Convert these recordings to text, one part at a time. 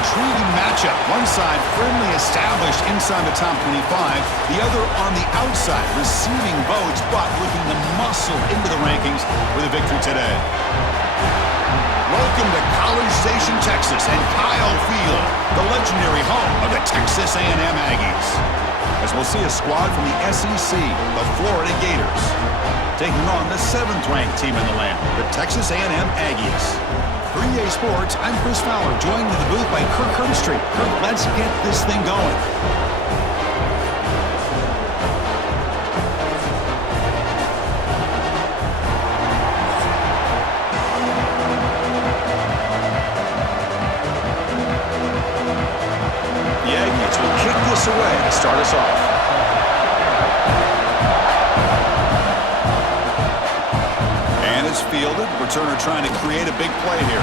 intriguing matchup. One side firmly established inside the top 25, the other on the outside, receiving votes, but looking to muscle into the rankings with a victory today. Welcome to College Station, Texas, and Kyle Field, the legendary home of the Texas A&M Aggies. As we'll see a squad from the SEC, the Florida Gators, taking on the 7th-ranked team in the land, the Texas A&M Aggies. For EA Sports, I'm Chris Fowler, joined in the booth by Kirk Herbstreit. Kirk, let's get this thing going. The Aggies will kick this away to start us off. Fielded. Returner trying to create a big play here.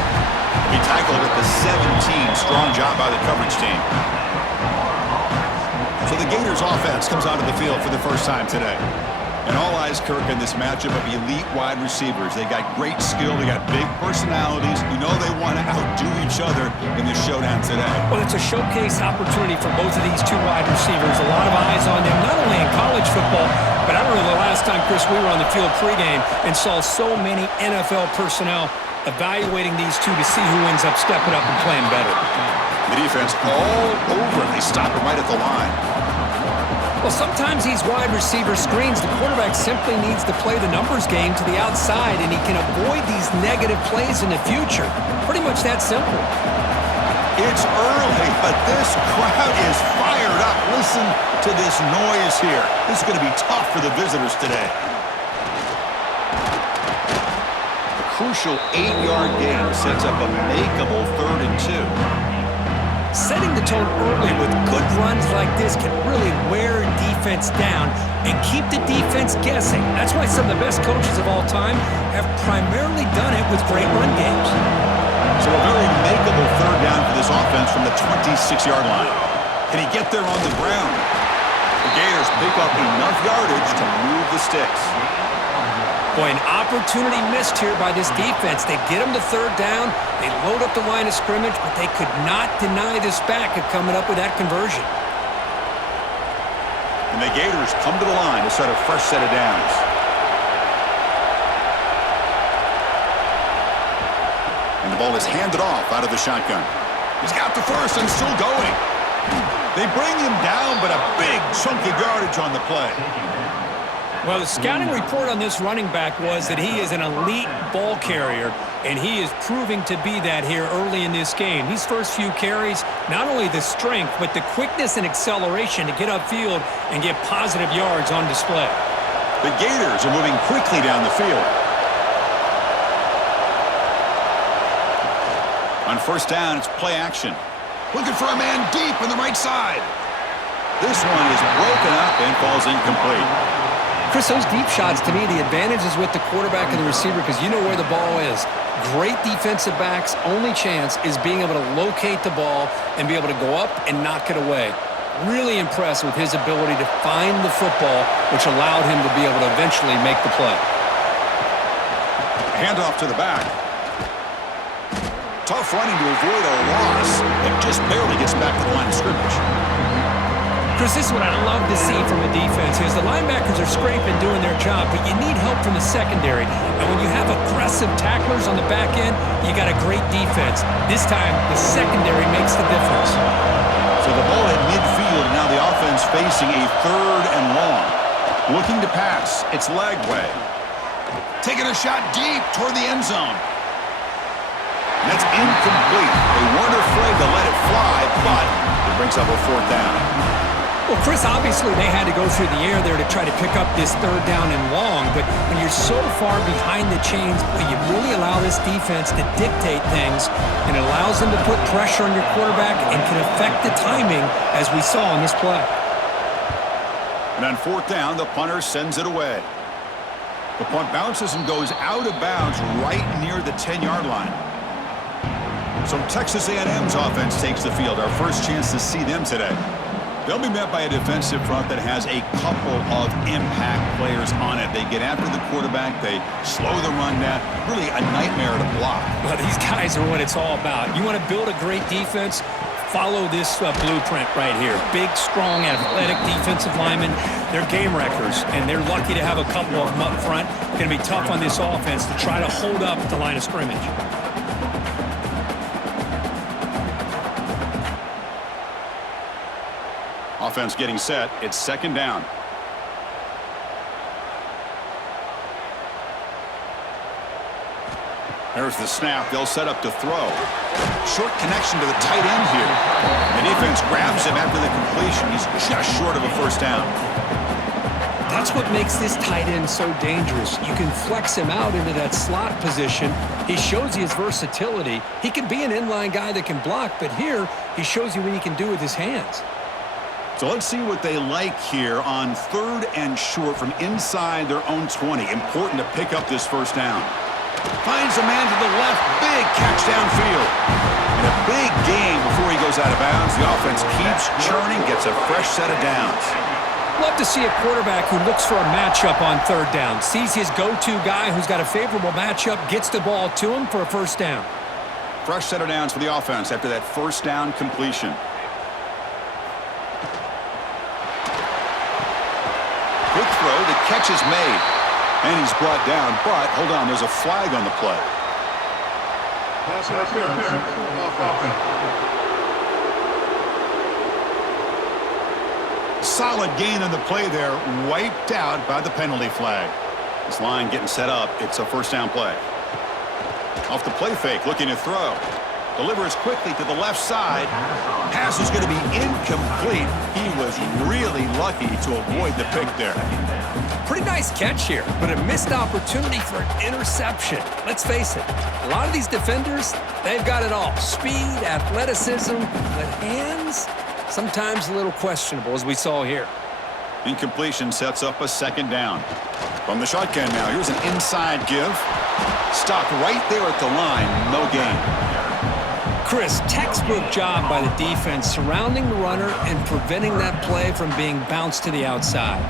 He tackled at the 17. Strong job by the coverage team. So the Gators offense comes onto the field for the first time today. And all eyes, Kirk, in this matchup of elite wide receivers. They got great skill. They got big personalities. You know they want to outdo each other in this showdown today. Well, it's a showcase opportunity for both of these two wide receivers. A lot of eyes on them, not only in college football, but I remember the last time, Chris, we were on the field pregame and saw so many NFL personnel evaluating these two to see who ends up stepping up and playing better. The defense all over. They stop him right at the line. Well, sometimes these wide receiver screens, the quarterback simply needs to play the numbers game to the outside, and he can avoid these negative plays in the future. Pretty much that simple. It's early, but this crowd is fired up. Listen to this noise here. This is going to be tough for the visitors today. A crucial 8-yard gain sets up a makeable 3rd and 2. Setting the tone early with good runs like this can really wear defense down and keep the defense guessing. That's why some of the best coaches of all time have primarily done it with great run games. So a very makeable 3rd down for this offense from the 26-yard line. Can he get there on the ground? The Gators pick up enough yardage to move the sticks. Boy, an opportunity missed here by this defense. They get them to 3rd down. They load up the line of scrimmage, but they could not deny this back of coming up with that conversion. And the Gators come to the line to set a fresh set of downs. And the ball is handed off out of the shotgun. He's got the first and still going. They bring him down, but a big chunk of yardage on the play. Well, the scouting report on this running back was that he is an elite ball carrier, and he is proving to be that here early in this game. These first few carries, not only the strength, but the quickness and acceleration to get upfield and get positive yards on display. The Gators are moving quickly down the field. On 1st down, it's play action. Looking for a man deep on the right side. This one is broken up and falls incomplete. Chris, those deep shots, to me, the advantage is with the quarterback and the receiver because you know where the ball is. Great defensive backs' only chance is being able to locate the ball and be able to go up and knock it away. Really impressed with his ability to find the football, which allowed him to be able to eventually make the play. Handoff to the back. Tough running to avoid a loss, but just barely gets back to the line of scrimmage. Chris, this is what I love to see from a defense is the linebackers are scraping, doing their job, but you need help from the secondary. And when you have aggressive tacklers on the back end, you got a great defense. This time, the secondary makes the difference. So the ball at midfield, and now the offense facing a 3rd and long. Looking to pass, it's Lagway. Taking a shot deep toward the end zone. And that's incomplete. They weren't afraid to let it fly, but it brings up a 4th down. Well, Chris, obviously they had to go through the air there to try to pick up this 3rd down and long, but when you're so far behind the chains, you really allow this defense to dictate things, and it allows them to put pressure on your quarterback and can affect the timing, as we saw on this play. And on 4th down, the punter sends it away. The punt bounces and goes out of bounds right near the 10-yard line. So Texas A&M's offense takes the field, our first chance to see them today. They'll be met by a defensive front that has a couple of impact players on it. They get after the quarterback. They slow the run down. Really a nightmare to block. Well, these guys are what it's all about. You want to build a great defense, follow this blueprint right here. Big, strong, athletic defensive linemen. They're game wreckers, and they're lucky to have a couple of them up front. Going to be tough on this offense to try to hold up at the line of scrimmage. Offense getting set. It's second down. There's the snap. They'll set up to throw. Short connection to the tight end here. The defense grabs him after the completion. He's just short of a first down. That's what makes this tight end so dangerous. You can flex him out into that slot position. He shows you his versatility. He can be an inline guy that can block, but here he shows you what he can do with his hands. So let's see what they like here on 3rd and short from inside their own 20. Important to pick up this first down. Finds a man to the left. Big catch downfield. And a big gain before he goes out of bounds. The offense keeps churning, gets a fresh set of downs. Love to see a quarterback who looks for a matchup on 3rd down. Sees his go-to guy who's got a favorable matchup, gets the ball to him for a first down. Fresh set of downs for the offense after that first down completion. Quick throw, the catch is made. And he's brought down, but hold on, there's a flag on the play. Solid gain on the play there, wiped out by the penalty flag. This line getting set up, it's a first down play. Off the play fake, looking to throw. Delivers quickly to the left side. Pass is going to be incomplete. He was really lucky to avoid the pick there. Pretty nice catch here, but a missed opportunity for an interception. Let's face it, a lot of these defenders, they've got it all. Speed, athleticism, but hands, sometimes a little questionable, as we saw here. Incompletion sets up a second down. From the shotgun now, here's an inside give. Stopped right there at the line, no gain. Chris, textbook job by the defense surrounding the runner and preventing that play from being bounced to the outside.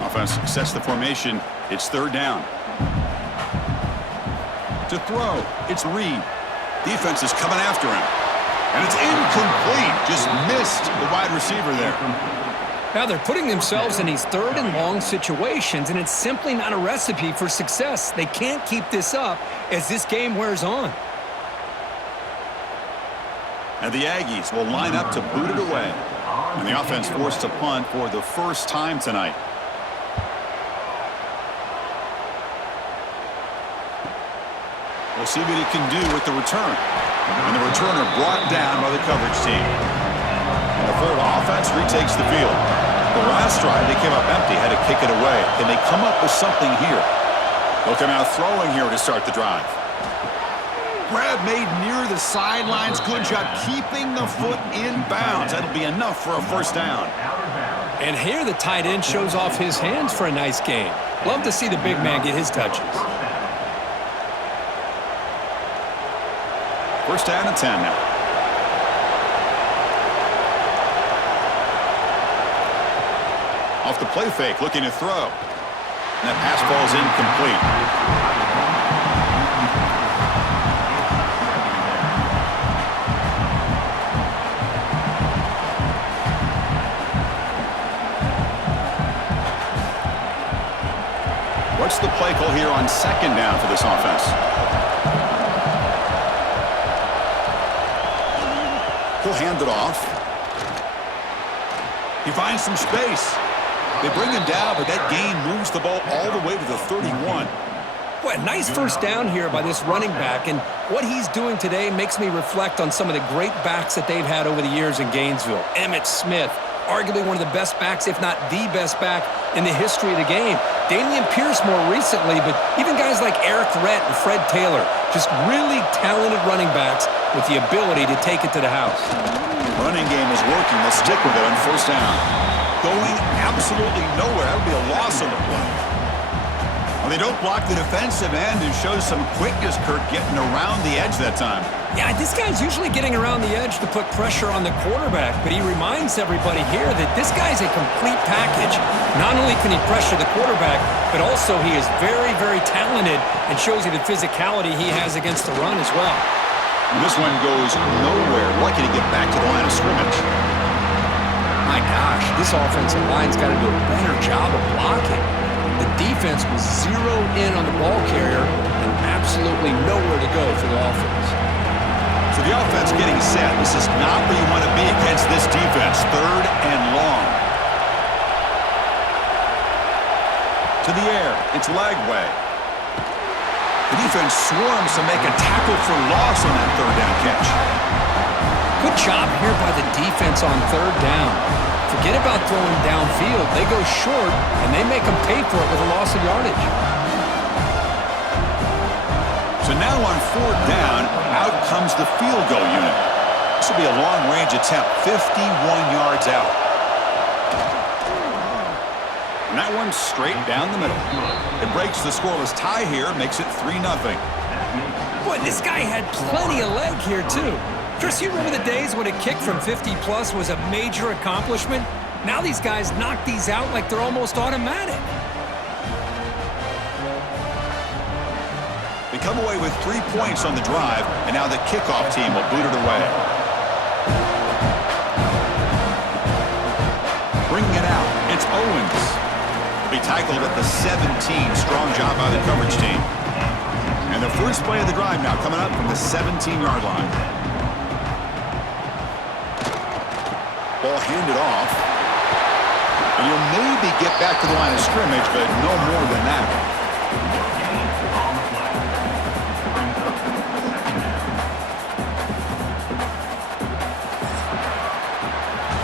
Offense sets the formation. It's 3rd down. To throw, it's Reed. Defense is coming after him. And it's incomplete. Just missed the wide receiver there. Now they're putting themselves in these 3rd and long situations, and it's simply not a recipe for success. They can't keep this up as this game wears on. And the Aggies will line up to boot it away. And the offense forced to punt for the first time tonight. We'll see what he can do with the return. And the returner brought down by the coverage team. And the Florida offense retakes the field. The last drive, they came up empty, had to kick it away. Can they come up with something here? They'll come out throwing here to start the drive. Grab made near the sidelines. Good job keeping the foot in bounds. That'll be enough for a first down. And here the tight end shows off his hands for a nice gain. Love to see the big man get his touches. First down and 10 now. Off the play fake, looking to throw. And that pass falls incomplete. What's the play call here on second down for this offense? He'll hand it off. He finds some space. They bring him down, but that gain moves the ball all the way to the 31. Boy, nice first down here by this running back, and what he's doing today makes me reflect on some of the great backs that they've had over the years in Gainesville. Emmitt Smith, arguably one of the best backs, if not the best back in the history of the game. Damian Pierce more recently, but even guys like Eric Rhett and Fred Taylor, just really talented running backs with the ability to take it to the house. Running game is working. They'll stick with it on first down. Going absolutely nowhere. That would be a loss on the play. Well, they don't block the defensive end and shows some quickness, Kirk, getting around the edge that time. Yeah, this guy's usually getting around the edge to put pressure on the quarterback, but he reminds everybody here that this guy's a complete package. Not only can he pressure the quarterback, but also he is very, very talented and shows you the physicality he has against the run as well. And this one goes nowhere. Lucky to get back to the line of scrimmage. My gosh, this offensive line's got to do a better job of blocking. The defense was zeroed in on the ball carrier and absolutely nowhere to go for the offense. So the offense getting set. This is not where you want to be against this defense. 3rd and long. To the air. It's Lagway. The defense swarms to make a tackle for loss on that 3rd down catch. Good job here by the defense on 3rd down. Forget about throwing downfield. They go short, and they make them pay for it with a loss of yardage. So now on 4th down, out comes the field goal unit. This will be a long-range attempt, 51 yards out. And that one's straight down the middle. It breaks the scoreless tie here, makes it 3-0. Boy, this guy had plenty of leg here, too. Chris, you remember the days when a kick from 50-plus was a major accomplishment? Now these guys knock these out like they're almost automatic. They come away with 3 points on the drive, and now the kickoff team will boot it away. Bringing it out, it's Owens. He'll be tackled at the 17. Strong job by the coverage team. And the first play of the drive now coming up from the 17-yard line. Ball handed off. And you'll maybe get back to the line of scrimmage, but no more than that.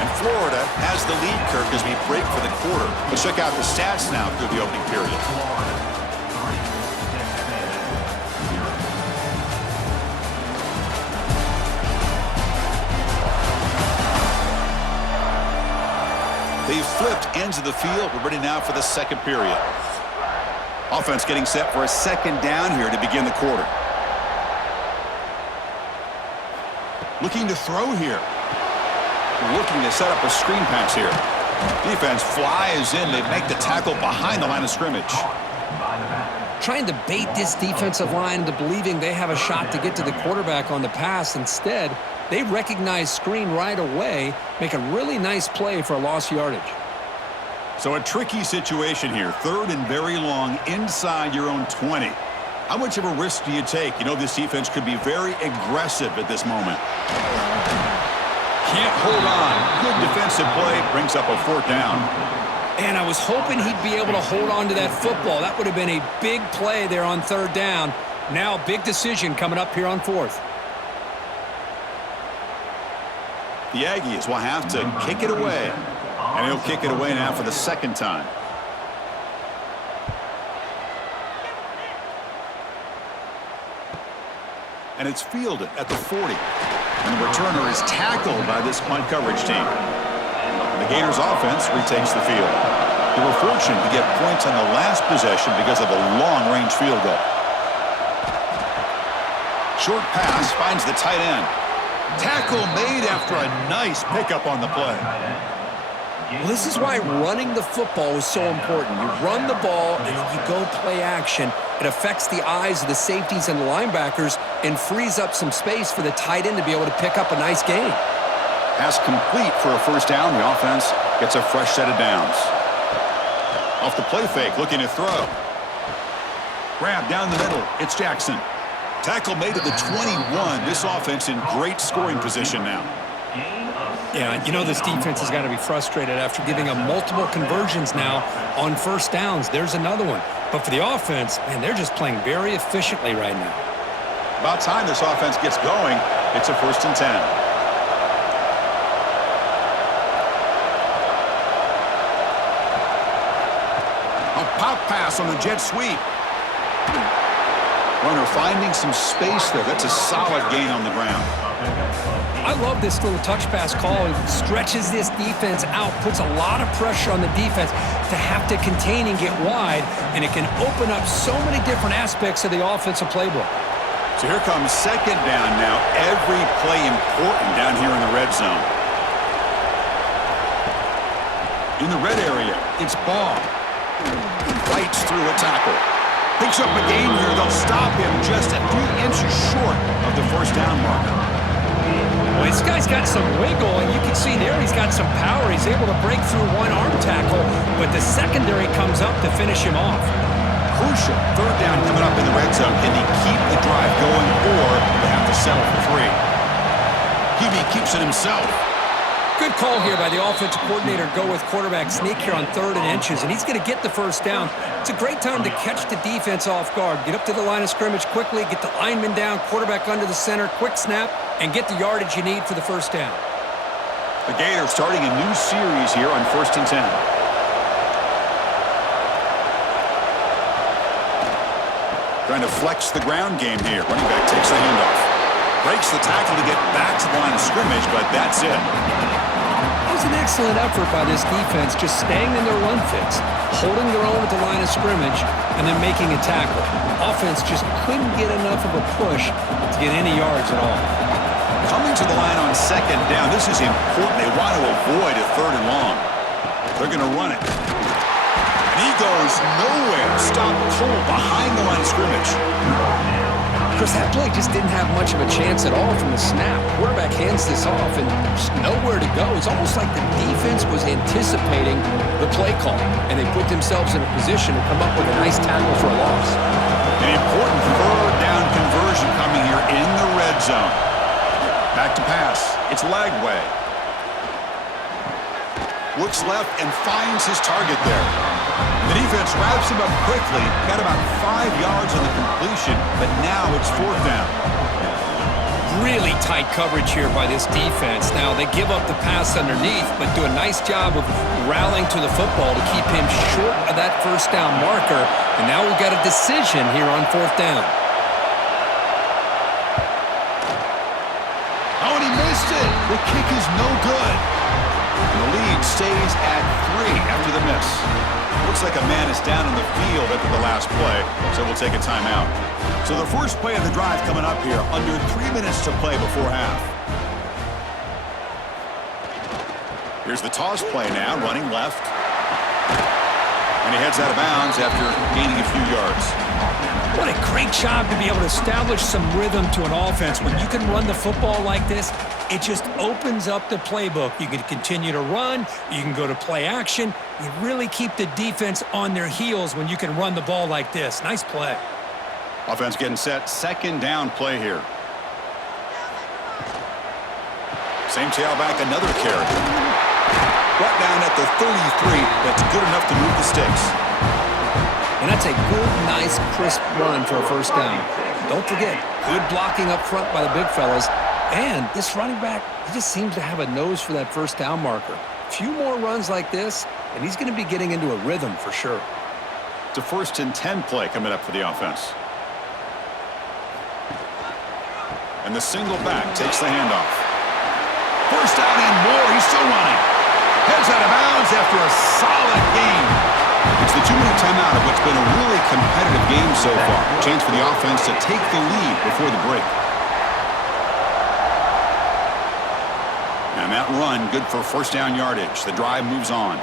And Florida has the lead, Kirk, as we break for the quarter. Let's check out the stats now through the opening period. They've flipped ends of the field. We're ready now for the second period. Offense getting set for a 2nd down here to begin the quarter. Looking to throw here. Looking to set up a screen pass here. Defense flies in. They make the tackle behind the line of scrimmage. Trying to bait this defensive line into believing they have a shot to get to the quarterback on the pass. Instead, they recognize screen right away, make a really nice play for a lost yardage. So a tricky situation here. 3rd and very long inside your own 20. How much of a risk do you take? You know this defense could be very aggressive at this moment. Can't hold on. Good defensive play. Brings up a 4th down. And I was hoping he'd be able to hold on to that football. That would have been a big play there on 3rd down. Now a big decision coming up here on 4th. The Aggies will have to kick it away. And he'll kick it away now for the 2nd time. And it's fielded at the 40. And the returner is tackled by this punt coverage team. And the Gators offense retakes the field. They were fortunate to get points on the last possession because of a long-range field goal. Short pass finds the tight end. Tackle made after a nice pickup on the play. Well, this is why running the football is so important. You run the ball, and then you go play action. It affects the eyes of the safeties and the linebackers and frees up some space for the tight end to be able to pick up a nice gain. Pass complete for a 1st down. The offense gets a fresh set of downs. Off the play fake, looking to throw. Grab down the middle. It's Jackson. Tackle made at the 21. This offense in great scoring position now. Yeah, you know this defense has got to be frustrated after giving up multiple conversions now on 1st downs. There's another one. But for the offense, man, they're just playing very efficiently right now. About time this offense gets going. It's a 1st and 10. A pop pass on the jet sweep. Runner finding some space there. That's a solid gain on the ground. I love this little touch pass call. It stretches this defense out, puts a lot of pressure on the defense to have to contain and get wide, and it can open up so many different aspects of the offensive playbook. So here comes second down now. Every play important down here in the red zone. In the red area, it's Ball. Fights through a tackle. Picks up a gain here. They'll stop him just a few inches short of the first down marker. Well, this guy's got some wiggle, and you can see there he's got some power. He's able to break through one arm tackle, but the secondary comes up to finish him off. Crucial. Third down coming up in the red zone. Can he keep the drive going, or they have to settle for 3? Hebe keeps it himself. Good call here by the offensive coordinator to go with quarterback sneak here on 3rd and inches, and he's going to get the first down. It's a great time to catch the defense off guard. Get up to the line of scrimmage quickly, get the lineman down, quarterback under the center, quick snap, and get the yardage you need for the first down. The Gators starting a new series here on 1st and 10. Trying to flex the ground game here. Running back takes the handoff. Breaks the tackle to get back to the line of scrimmage, but that's it. It was an excellent effort by this defense, just staying in their run fits, holding their own at the line of scrimmage, and then making a tackle. Offense just couldn't get enough of a push to get any yards at all. Coming to the line on second down, this is important. They want to avoid a 3rd and long. They're going to run it. And he goes nowhere. Stop cold behind the line of scrimmage. Chris, that play just didn't have much of a chance at all from the snap. Quarterback hands this off, and there's nowhere to go. It's almost like the defense was anticipating the play call, and they put themselves in a position to come up with a nice tackle for a loss. An important 3rd down conversion coming here in the red zone. Back to pass. It's Lagway. Looks left and finds his target there. The defense wraps him up quickly. Got about 5 yards on the completion, but now it's 4th down. Really tight coverage here by this defense. Now, they give up the pass underneath, but do a nice job of rallying to the football to keep him short of that first down marker. And now we've got a decision here on 4th down. Oh, and he missed it. The kick is no good. And the lead stays at 3 after the miss. Looks like a man is down in the field after the last play, so we'll take a timeout. So the first play of the drive coming up here, under 3 minutes to play before half. Here's the toss play now, running left. And he heads out of bounds after gaining a few yards. What a great job to be able to establish some rhythm to an offense. When you can run the football like this, it just opens up the playbook. You can continue to run. You can go to play action. You really keep the defense on their heels when you can run the ball like this. Nice play. Offense getting set. Second down play here. Same tailback, another carry. Brought down at the 33. That's good enough to move the sticks. And that's a good, nice, crisp run for a first down. Don't forget, good blocking up front by the big fellas. And this running back, he just seems to have a nose for that first down marker. A few more runs like this, and he's going to be getting into a rhythm for sure. It's a 1st and 10 play coming up for the offense. And the single back takes the handoff. First down and more. He's still running. Heads out of bounds after a solid game. It's the 2-minute timeout of what's been a really competitive game so far. Chance for the offense to take the lead before the break. And that run, good for first down yardage. The drive moves on.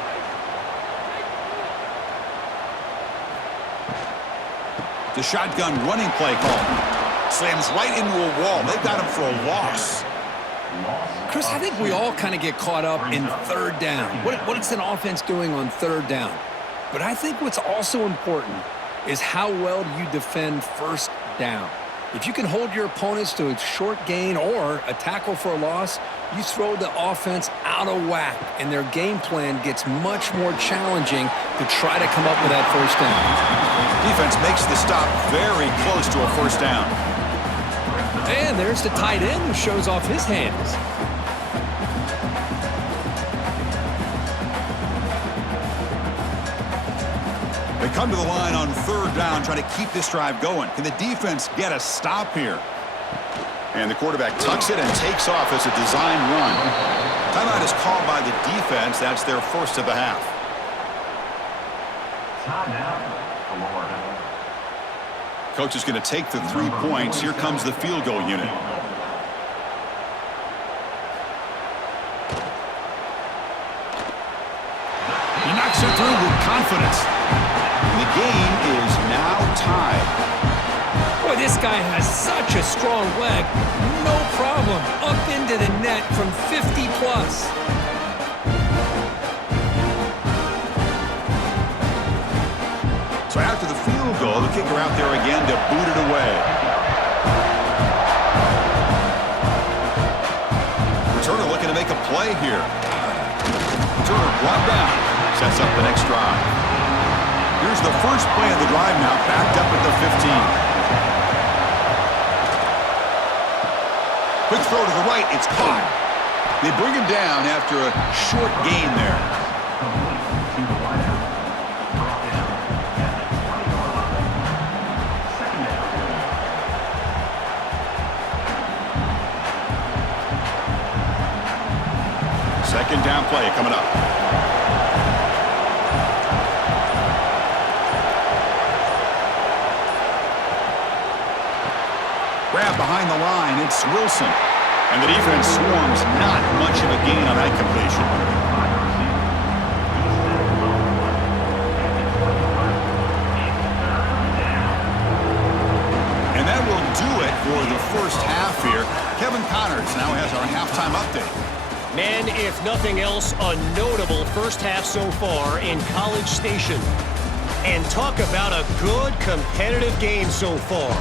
The shotgun running play call. Slams right into a wall. They've got him for a loss. Chris, I think we all kind of get caught up in 3rd down. What is an offense doing on 3rd down? But I think what's also important is how well do you defend first down. If you can hold your opponents to a short gain or a tackle for a loss, you throw the offense out of whack, and their game plan gets much more challenging to try to come up with that first down. Defense makes the stop very close to a first down. And there's the tight end who shows off his hands. They come to the line on third down, trying to keep this drive going. Can the defense get a stop here? And the quarterback tucks it and takes off as a design run. Timeout is called by the defense. That's their first of the half. Coach is going to take the 3 points. Here comes the field goal unit. He knocks it through with confidence. The game is now tied. Boy, this guy has such a strong leg. No problem. Up into the net from 50 plus. So after the field goal, the kicker out there again to boot it away. Returner looking to make a play here. Returner brought down. Sets up the next drive. Here's the first play of the drive now, backed up at the 15. Quick throw to the right. It's caught. They bring him down after a short gain there. Second down play coming up. Grab behind the line. It's Wilson. And the defense swarms. Not much of a gain on that completion. And that will do it for the first half here. Kevin Connors now has our halftime update. Man, if nothing else, a notable first half so far in College Station. And talk about a good competitive game so far.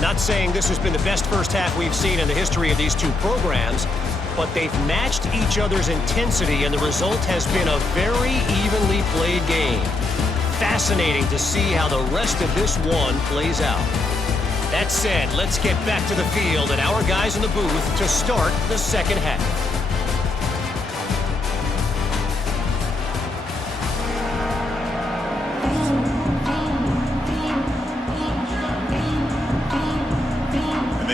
Not saying this has been the best first half we've seen in the history of these two programs, but they've matched each other's intensity, and the result has been a very evenly played game. Fascinating to see how the rest of this one plays out. That said, let's get back to the field and our guys in the booth to start the second half.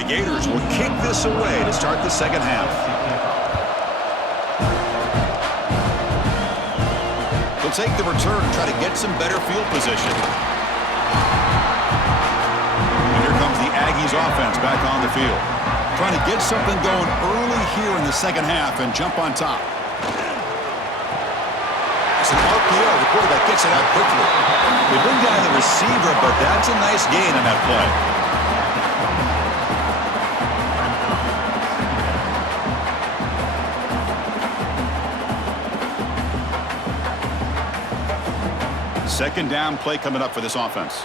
Gators will kick this away to start the second half. They'll take the return and try to get some better field position. And here comes the Aggies offense back on the field. Trying to get something going early here in the second half and jump on top. It's an RPO. The quarterback gets it out quickly. They bring down the receiver, but that's a nice gain on that play. Second down play coming up for this offense.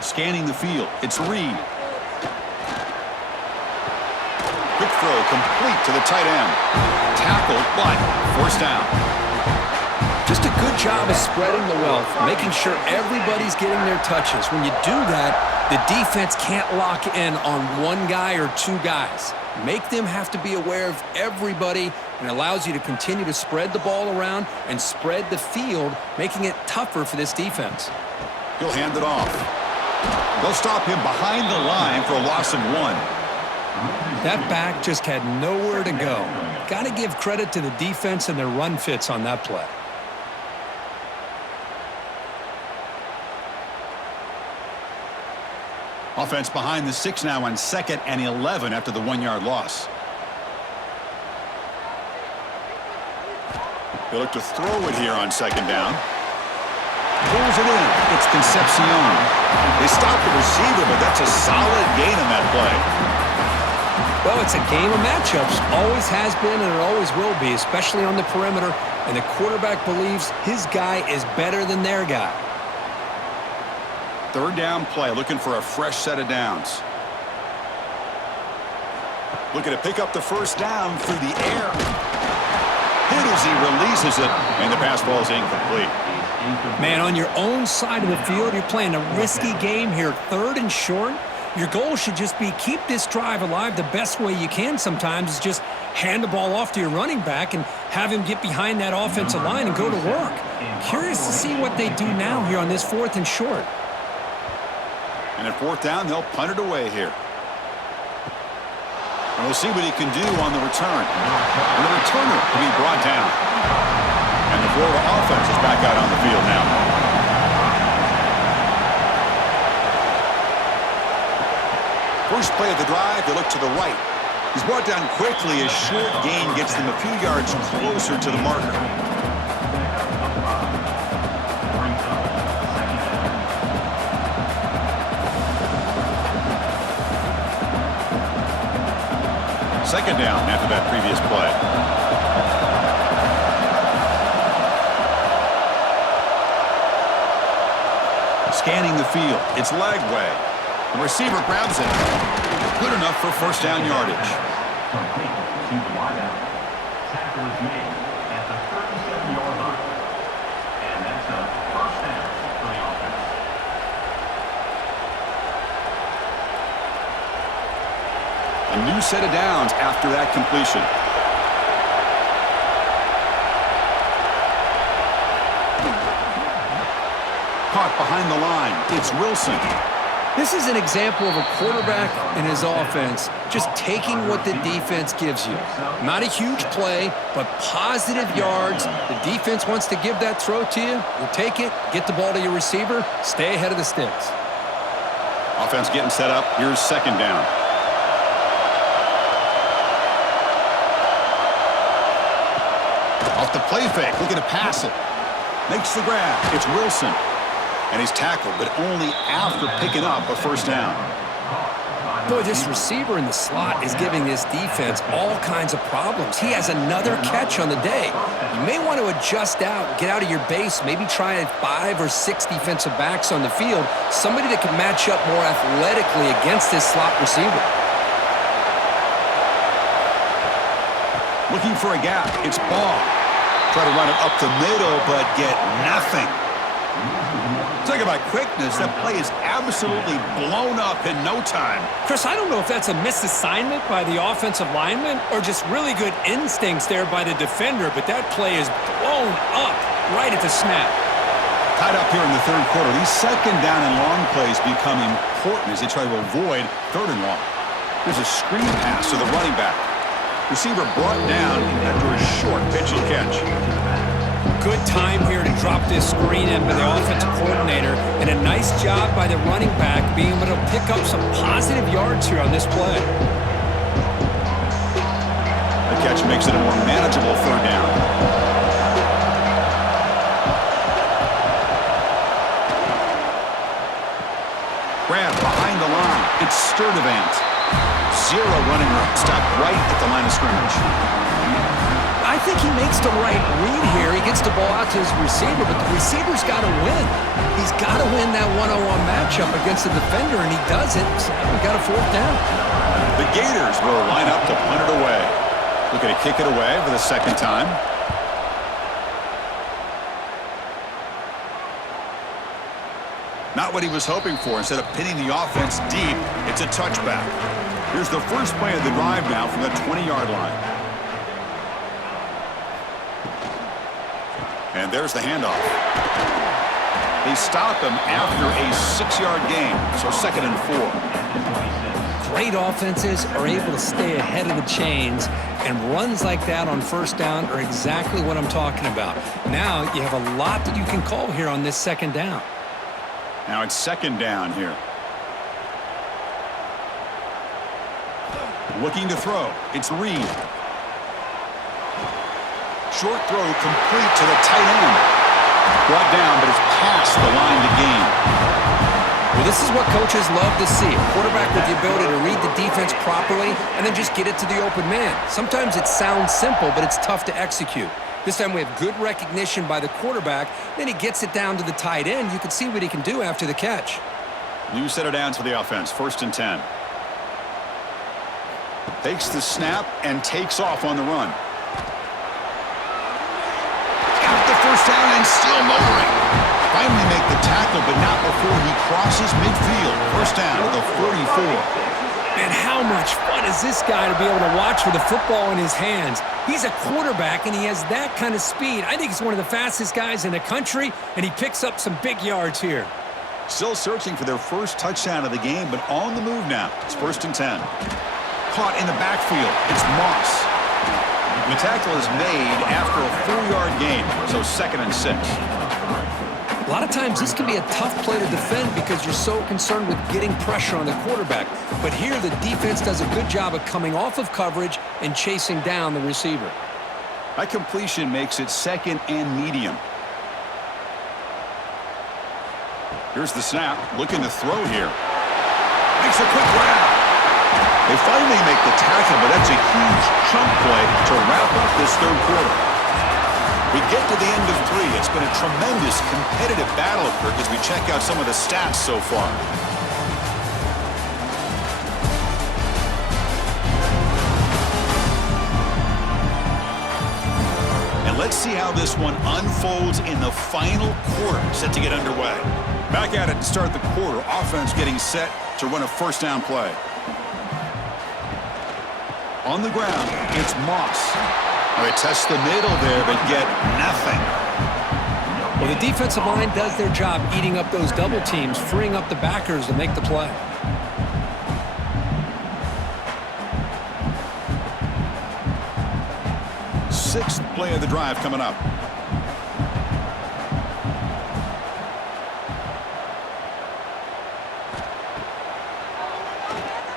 Scanning the field. It's Reed. Quick throw complete to the tight end. Tackled, but first down. Just a good job of spreading the wealth, making sure everybody's getting their touches. When you do that, the defense can't lock in on one guy or two guys. Make them have to be aware of everybody, and allows you to continue to spread the ball around and spread the field, making it tougher for this defense. He'll hand it off. They'll stop him behind the line for a loss of 1. That back just had nowhere to go. Got to give credit to the defense and their run fits on that play. Offense behind the 6 now on 2nd and 11 after the 1-yard loss. They look to throw it here on 2nd down. Pulls it in. It's Concepcion. They stop the receiver, but that's a solid gain on that play. Well, it's a game of matchups. Always has been and it always will be, especially on the perimeter. And the quarterback believes his guy is better than their guy. Third down play, looking for a fresh set of downs. Looking to pick up the first down through the air. Hit as he releases it, and the pass ball is incomplete. Man, on your own side of the field, you're playing a risky game here. 3rd and short. Your goal should just be keep this drive alive the best way you can sometimes is just hand the ball off to your running back and have him get behind that offensive line and go to work. Curious to see what they do now here on this 4th and short. And at 4th down, they'll punt it away here. And we'll see what he can do on the return. And the returner will be brought down. And the Florida offense is back out on the field now. First play of the drive, they look to the right. He's brought down quickly. A short gain gets them a few yards closer to the marker. Second down after that previous play. Scanning the field. It's leg way. The receiver grabs it. Good enough for first down yardage. Tackle is made at the 37-yard line. And that's a first down for the offense. A new set of downs after that completion. Caught behind the line. It's Wilson. This is an example of a quarterback and his offense just taking what the defense gives you. Not a huge play, but positive yards. The defense wants to give that throw to you. You take it, get the ball to your receiver, stay ahead of the sticks. Offense getting set up. Here's second down. Off the play fake, looking to pass it. Makes the grab. It's Wilson. And he's tackled, but only after picking up a first down. Boy, this receiver in the slot is giving this defense all kinds of problems. He has another catch on the day. You may want to adjust out, get out of your base, maybe try 5 or 6 defensive backs on the field, somebody that can match up more athletically against this slot receiver. Looking for a gap. It's Ball. Try to run it up the middle, but get nothing. Talk about quickness. That play is absolutely blown up in no time. Chris, I don't know if that's a misassignment by the offensive lineman or just really good instincts there by the defender, but that play is blown up right at the snap. Tied up here in the third quarter. These second down and long plays become important as they try to avoid third and long. There's a screen pass to the running back. Receiver brought down after a short pitch and catch. Good time here to drop this screen in by the offensive coordinator, and a nice job by the running back being able to pick up some positive yards here on this play. The catch makes it a more manageable third down. Grab behind the line. It's Sturdivant. 0 running room. Stopped right at the line of scrimmage. I think he makes the right read here. He gets the ball out to his receiver, but the receiver's got to win. He's got to win that one-on-one matchup against the defender, and he does it. So we got a fourth down. The Gators will line up to punt it away. Looking to kick it away for the second time. Not what he was hoping for. Instead of pinning the offense deep, it's a touchback. Here's the first play of the drive now from the 20-yard line. And there's the handoff. They stop him after a 6-yard gain, so 2nd and 4. Great offenses are able to stay ahead of the chains, and runs like that on first down are exactly what I'm talking about. Now you have a lot that you can call here on this second down. Now it's second down here. Looking to throw. It's Reed. Short throw complete to the tight end. Brought down, but it's past the line to gain. Well, this is what coaches love to see. A quarterback with the ability to read the defense properly and then just get it to the open man. Sometimes it sounds simple, but it's tough to execute. This time we have good recognition by the quarterback. Then he gets it down to the tight end. You can see what he can do after the catch. New set of downs for the offense. 1st and 10. Takes the snap and takes off on the run. Got the first down and still motoring. finally make the tackle, but not before he crosses midfield. First down at the 44. Man, how much fun is this guy to be able to watch with the football in his hands? He's a quarterback, and he has that kind of speed. I think he's one of the fastest guys in the country, and he picks up some big yards here. Still searching for their first touchdown of the game, but on the move now. It's 1st and 10. Caught in the backfield. It's Moss. The tackle is made after a 4-yard gain, so 2nd and 6. A lot of times this can be a tough play to defend because you're so concerned with getting pressure on the quarterback. But here the defense does a good job of coming off of coverage and chasing down the receiver. That completion makes it 2nd and medium. Here's the snap. Looking to throw here. Makes a quick grab. They finally make the tackle, but that's a huge chunk play to wrap up this 3rd quarter. We get to the end of 3. It's been a tremendous competitive battle, Kirk, as we check out some of the stats so far. And let's see how this one unfolds in the final quarter, set to get underway. Back at it to start the quarter. Offense getting set to run a 1st down play. On the ground, it's Moss. They test the middle there, but get nothing. Well, the defensive line does their job eating up those double teams, freeing up the backers to make the play. Sixth play of the drive coming up.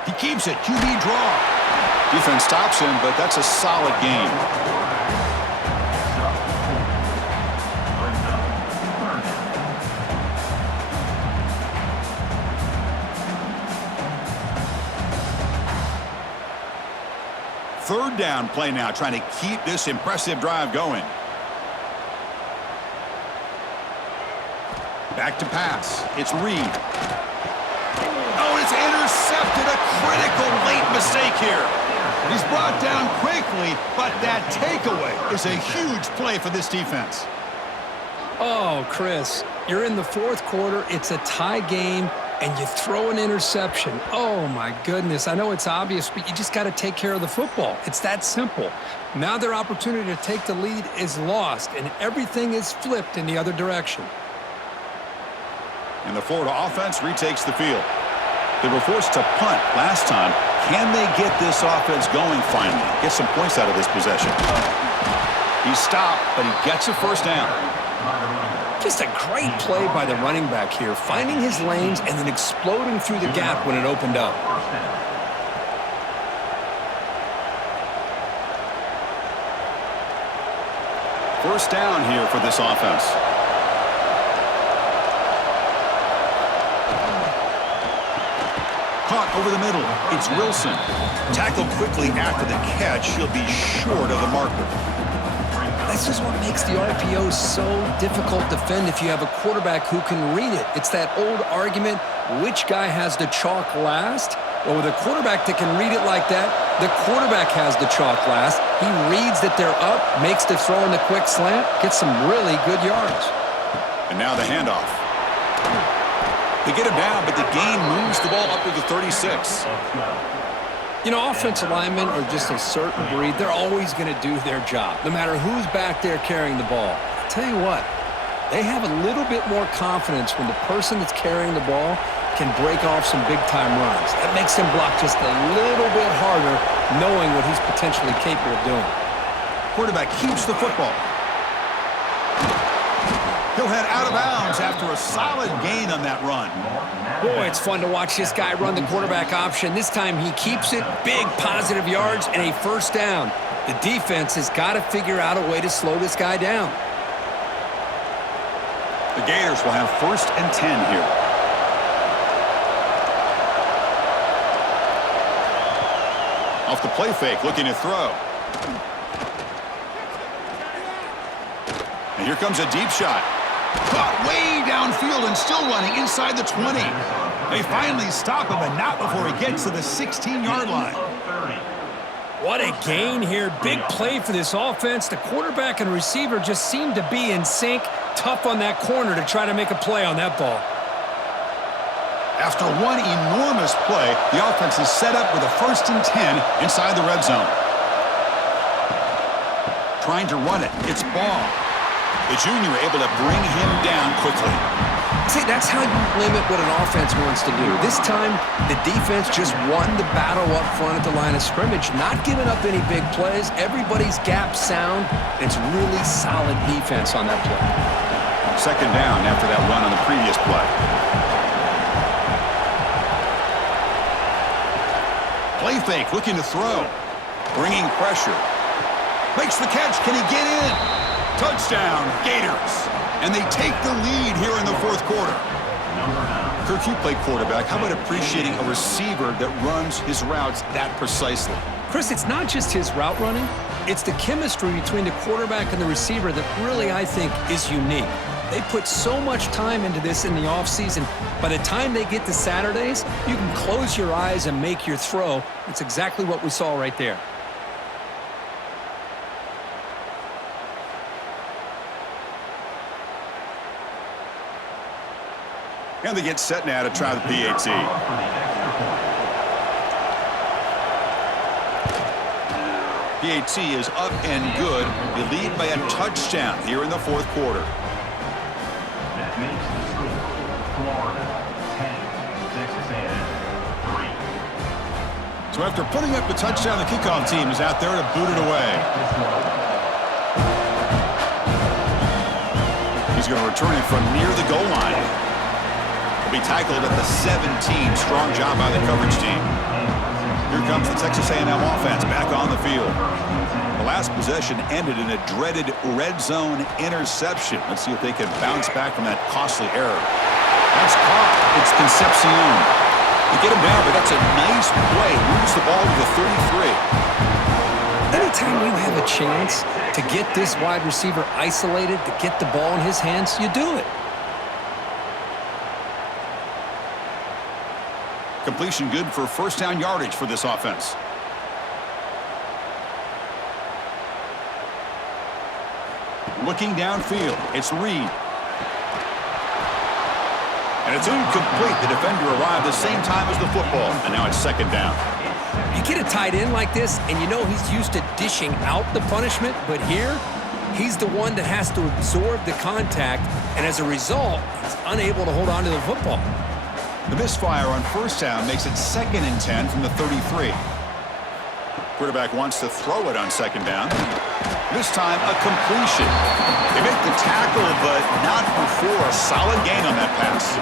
He keeps it. QB draw. Defense stops him, but that's a solid gain. Third down play now, trying to keep this impressive drive going. Back to pass. It's Reed. Oh, it's intercepted. A critical late mistake here. He's brought down quickly, but that takeaway is a huge play for this defense. Oh, Chris, you're in the 4th quarter. It's a tie game, and you throw an interception. Oh, my goodness. I know it's obvious, but you just got to take care of the football. It's that simple. Now their opportunity to take the lead is lost, and everything is flipped in the other direction. And the Florida offense retakes the field. They were forced to punt last time. Can they get this offense going finally? Get some points out of this possession. He's stopped, but he gets a 1st down. Just a great play by the running back here, finding his lanes and then exploding through the gap when it opened up. First down here for this offense. Caught over the middle. It's Wilson. Tackled quickly after the catch. He'll be short of the marker. That's just what makes the RPO so difficult to defend if you have a quarterback who can read it. It's that old argument, which guy has the chalk last? Well, with a quarterback that can read it like that, the quarterback has the chalk last. He reads that they're up, makes the throw in the quick slant, gets some really good yards. And now the handoff. They get him down, but the gain moves the ball up to the 36. You know, offensive linemen are just a certain breed. They're always going to do their job, no matter who's back there carrying the ball. I'll tell you what, they have a little bit more confidence when the person that's carrying the ball can break off some big-time runs. That makes him block just a little bit harder, knowing what he's potentially capable of doing. Quarterback keeps the football. He'll head out of bounds after a solid gain on that run. Boy, it's fun to watch this guy run the quarterback option. This time he keeps it, big positive yards, and a 1st down. The defense has got to figure out a way to slow this guy down. The Gators will have 1st and 10 here. Off the play fake, looking to throw. And here comes a deep shot. Caught way downfield and still running inside the 20. They finally stop him, but not before he gets to the 16-yard line. What a gain here. Big play for this offense. The quarterback and receiver just seem to be in sync. Tough on that corner to try to make a play on that ball. After one enormous play, the offense is set up with a 1st and 10 inside the red zone. Trying to run it. It's Ball. The junior able to bring him down quickly. See, that's how you limit what an offense wants to do. This time, the defense just won the battle up front at the line of scrimmage, not giving up any big plays. Everybody's gap sound. It's really solid defense on that play. 2nd down after that run on the previous play. Play fake, looking to throw. Bringing pressure. Makes the catch. Can he get in? Touchdown, Gators. And they take the lead here in the 4th quarter. Kirk, you play quarterback. How about appreciating a receiver that runs his routes that precisely? Chris, it's not just his route running. It's the chemistry between the quarterback and the receiver that really, I think, is unique. They put so much time into this in the offseason. By the time they get to Saturdays, you can close your eyes and make your throw. It's exactly what we saw right there. And they get set now to try the PAT. PAT is up and good. They lead by a touchdown here in the 4th quarter. That makes the score Florida 10, Texas A&M 3. So after putting up the touchdown, the kickoff team is out there to boot it away. He's going to return it from near the goal line. He'll be tackled at the 17. Strong job by the coverage team. Here comes the Texas A&M offense back on the field. The last possession ended in a dreaded red zone interception. Let's see if they can bounce back from that costly error. That's caught. It's Concepcion. They get him down, but that's a nice play. Moves the ball to the 33. Anytime you have a chance to get this wide receiver isolated, to get the ball in his hands, you do it. Completion good for 1st down yardage for this offense. Looking downfield, it's Reed. And it's incomplete. The defender arrived the same time as the football, and now it's 2nd down. You get a tight end like this, and you know he's used to dishing out the punishment, but here, he's the one that has to absorb the contact, and as a result, he's unable to hold on to the football. The misfire on 1st down makes it 2nd and 10 from the 33. Quarterback wants to throw it on 2nd down. This time, a completion. They make the tackle, but not before a solid gain on that pass.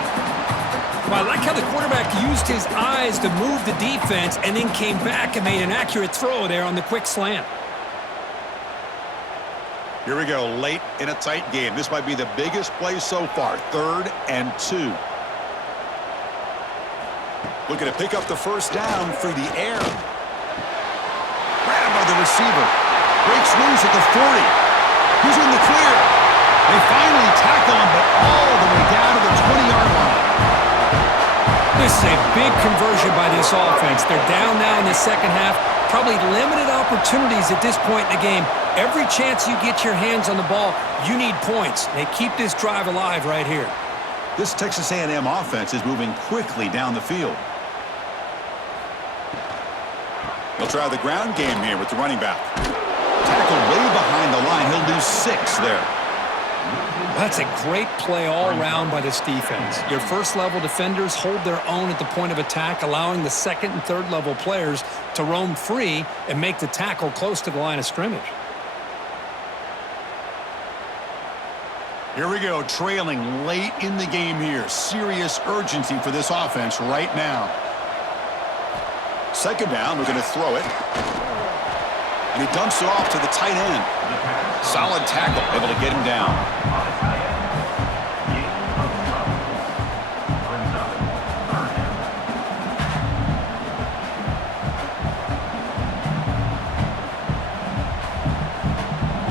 Well, I like how the quarterback used his eyes to move the defense and then came back and made an accurate throw there on the quick slant. Here we go, late in a tight game. This might be the biggest play so far, 3rd and 2. Looking to pick up the 1st down through the air. Grabbed by the receiver. Breaks loose at the 40. Who's in the clear? They finally tackle him, but all the way down to the 20-yard line. This is a big conversion by this offense. They're down now in the 2nd half. Probably limited opportunities at this point in the game. Every chance you get your hands on the ball, you need points. They keep this drive alive right here. This Texas A&M offense is moving quickly down the field. They'll try the ground game here with the running back. Tackled way behind the line. He'll lose 6 there. That's a great play all around by this defense. Your 1st-level defenders hold their own at the point of attack, allowing the 2nd and 3rd-level players to roam free and make the tackle close to the line of scrimmage. Here we go, trailing late in the game here. Serious urgency for this offense right now. 2nd down, we're going to throw it. And he dumps it off to the tight end. Solid tackle, able to get him down.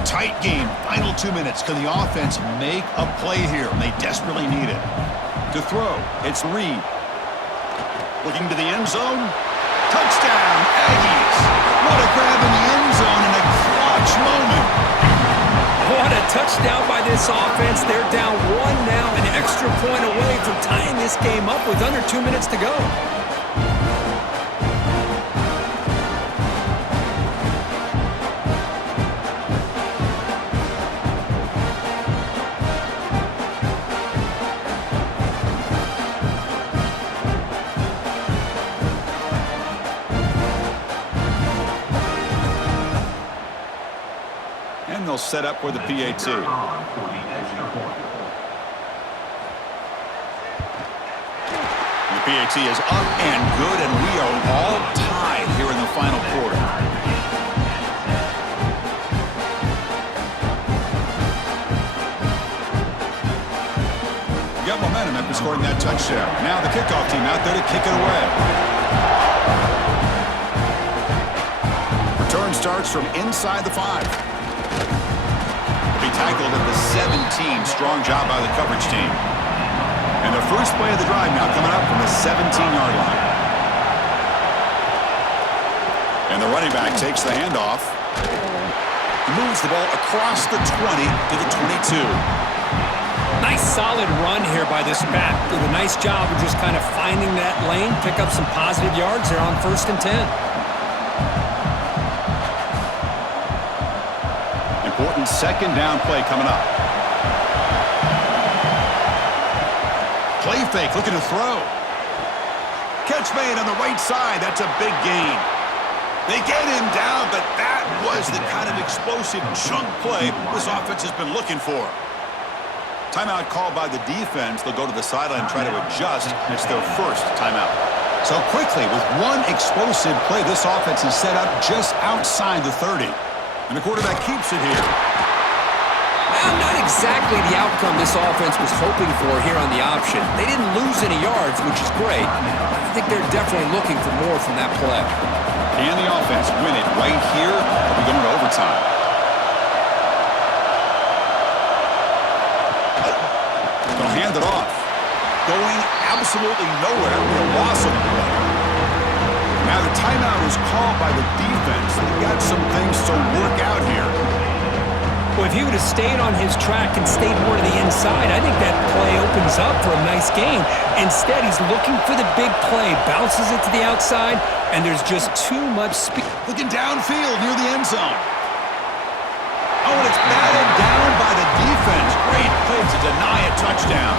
Tight game, final 2 minutes. Can the offense make a play here? And they desperately need it. To throw, it's Reed. Looking to the end zone. Touchdown, Aggies. What a grab in the end zone in a clutch moment. What a touchdown by this offense. They're down 1 now, an extra point away from tying this game up with under 2 minutes to go. And they'll set up for the PAT. For the extra point. The PAT is up and good, and we are all tied here in the final quarter. Got momentum after scoring that touchdown. Now the kickoff team out there to kick it away. Return starts from inside the 5. Tackled at the 17. Strong job by the coverage team. And the first play of the drive now coming up from the 17-yard line. And the running back takes the handoff. He moves the ball across the 20 to the 22. Nice solid run here by this back. Did a nice job of just kind of finding that lane, pick up some positive yards there on 1st and 10. Important second down play coming up. Play fake, looking to throw. Catch made on the right side. That's a big gain. They get him down, but that was the kind of explosive chunk play this offense has been looking for. Timeout called by the defense. They'll go to the sideline and try to adjust. It's their first timeout. So quickly, with one explosive play, this offense is set up just outside the 30. And the quarterback keeps it here. Well, not exactly the outcome this offense was hoping for here on the option. They didn't lose any yards, which is great. I think they're definitely looking for more from that play. Can the offense win it right here? Or are we going to overtime? They'll hand it off. Going absolutely nowhere. A loss of the play. Now the timeout is called by the defense. They've got some things to work out here. Well, if he would have stayed on his track and stayed more to the inside, I think that play opens up for a nice gain. Instead, he's looking for the big play, bounces it to the outside, and there's just too much speed. Looking downfield near the end zone. Oh, and it's batted down by the defense. Great play to deny a touchdown.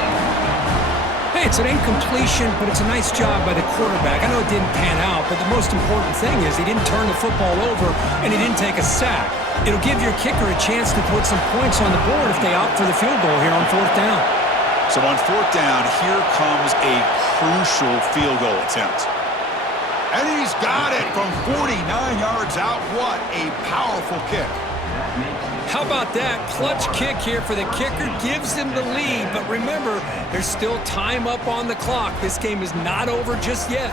Hey, it's an incompletion, but it's a nice job by the quarterback. I know it didn't pan out, but the most important thing is he didn't turn the football over and he didn't take a sack. It'll give your kicker a chance to put some points on the board if they opt for the field goal here on 4th down. So on 4th down, here comes a crucial field goal attempt. And he's got it from 49 yards out. What a powerful kick. How about that? Clutch kick here for the kicker. Gives them the lead. But remember, there's still time up on the clock. This game is not over just yet.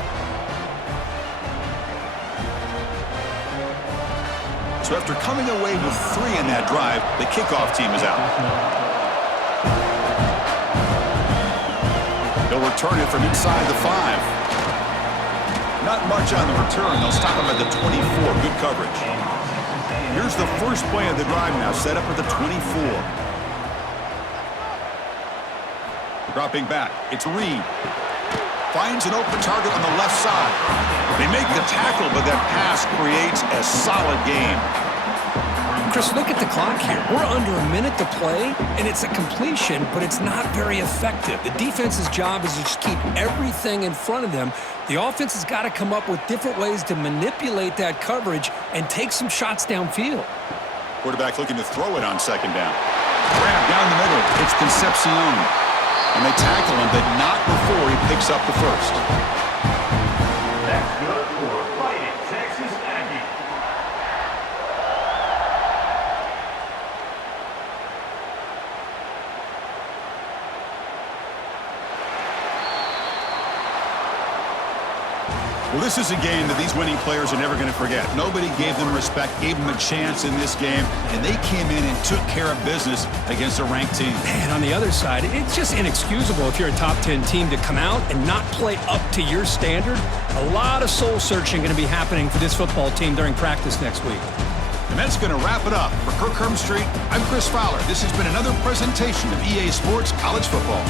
So after coming away with 3 in that drive, the kickoff team is out. They'll return it from inside the 5. Not much on the return. They'll stop him at the 24. Good coverage. Here's the first play of the drive now, set up at the 24. Dropping back, it's Reed. Finds an open target on the left side. They make the tackle, but that pass creates a solid gain. Chris, look at the clock here. We're under a minute to play, and it's a completion, but it's not very effective. The defense's job is to just keep everything in front of them. The offense has got to come up with different ways to manipulate that coverage and take some shots downfield. Quarterback looking to throw it on 2nd down. Grab down the middle. It's Concepcion. And they tackle him, but not before he picks up the first. That's good for Fighting Texas Aggies. Well, this is a game that these winning players are never going to forget. Nobody gave them respect, gave them a chance in this game, and they came in and took care of business against a ranked team. And on the other side, it's just inexcusable if you're a top 10 team to come out and not play up to your standard. A lot of soul-searching going to be happening for this football team during practice next week. And that's going to wrap it up. For Kirk Street, I'm Chris Fowler. This has been another presentation of EA Sports College Football.